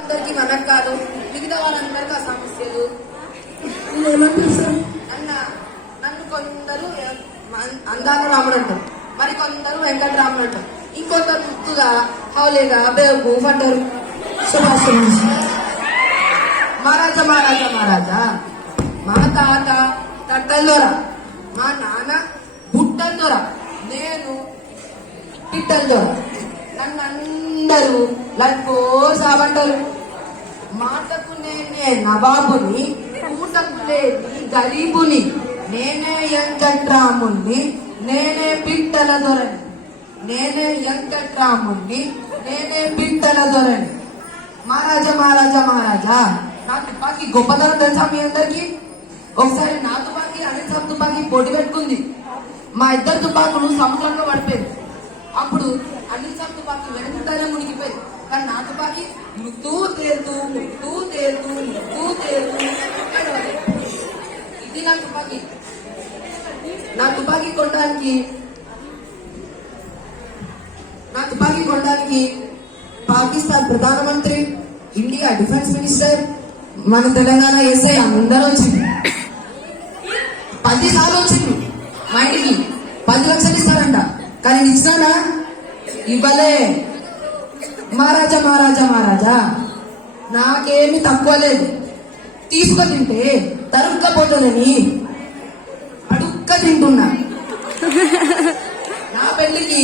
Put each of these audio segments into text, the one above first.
అందరికి మనకు కాదు, మిగతా వాళ్ళందరికీ ఆ సమస్యలు. అన్న నన్ను కొందరు అందాల రాముడు అంటారు, మరి కొందరు వెంకటరాముడు అంటారు, ఇంకొందరు ముద్దుగా హౌలేగా బేవకూఫ్ అంటారు. మహారాజా మహారాజా మహారాజా, మా తాత తట్టల్దోర, మా నాన్న బుట్టల్దోర, నేను పిట్టల్దోర. నన్ను అందరూ లక్కో సాబంటారు. మాటకు నేనే నవాబుని, ఊటకు లేని గరీబుని, నేనే వెంకట్రాముణ్ణి, నేనే పిట్టల దొరని, నేనే వెంకట్రాముణ్ణి, నేనే పిట్టల దొరని. మహారాజా మహారాజా మహారాజా, నా తుపాకీ గొప్పతనం తెలుసా మీ అందరికి? ఒకసారి నా తుపాకీ అనిల్ సాబ్ తుపాకీ పోటీ పెట్టుకుంది. మా ఇద్దరు తుపాకులు సముద్రంలో పడిపోయింది. అప్పుడు అనిల్ సాబ్ తుపాకీ వెనుకుంటానే మునిగిపోయింది. కానీ నా తుపాకీ ముత్తూ తేలుతూ ముత్తూ తేలుతూ ముత్తూ తేలుతూ. ఇది నా తుపాకీ. నా తుపాకీ కొనడానికి పాకిస్తాన్ ప్రధానమంత్రి, ఇండియా డిఫెన్స్ మినిస్టర్, మన తెలంగాణ ఎస్ఐ అందరూ వచ్చింది. 10 సార్లు వచ్చింది. మా ఇంటికి 10 లక్షలు ఇస్తారంట, కానీ ఇచ్చినానా? ఇవ్వలే. మహారాజా మహారాజా మహారాజా, నాకేమి తక్కువ లేదు. తీసుకు తింటే తరుక్కపోతుందని అడుక్క తింటున్నా. నా పెళ్లికి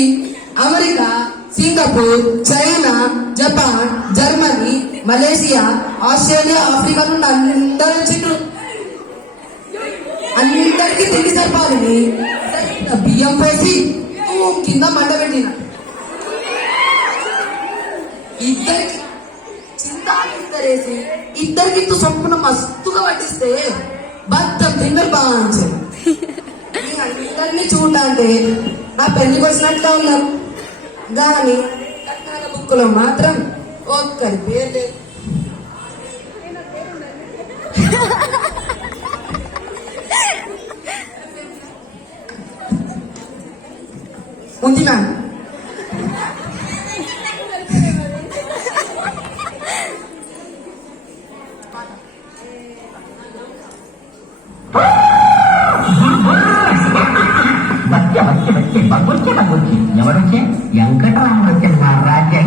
America, Singapore, China, Japan, Germany, Malaysia, Australia, Africa నుండి అందరూ వచ్చిండ్రు. అందరికి తిండి సరిపాలని బియ్యం పోసి కింద మంట పెట్టిన. ఇద్దరికి చింతారేసి ఇద్దరికి సొప్పున మస్తుగా పట్టిస్తే బద్దం తిన్నలు బాగా అందరినీ చూడాలంటే నా పెళ్లికి వచ్చినట్టుగా ఉన్నారు. కానీ కట్నాల బుక్కులో మాత్రం ఒక్కరి పేరు లేదు. ఉంది మ్యామ్. వచ్చి ఎవరొచ్చే వెంకటరాముడు వచ్చే మహారాజ్యం.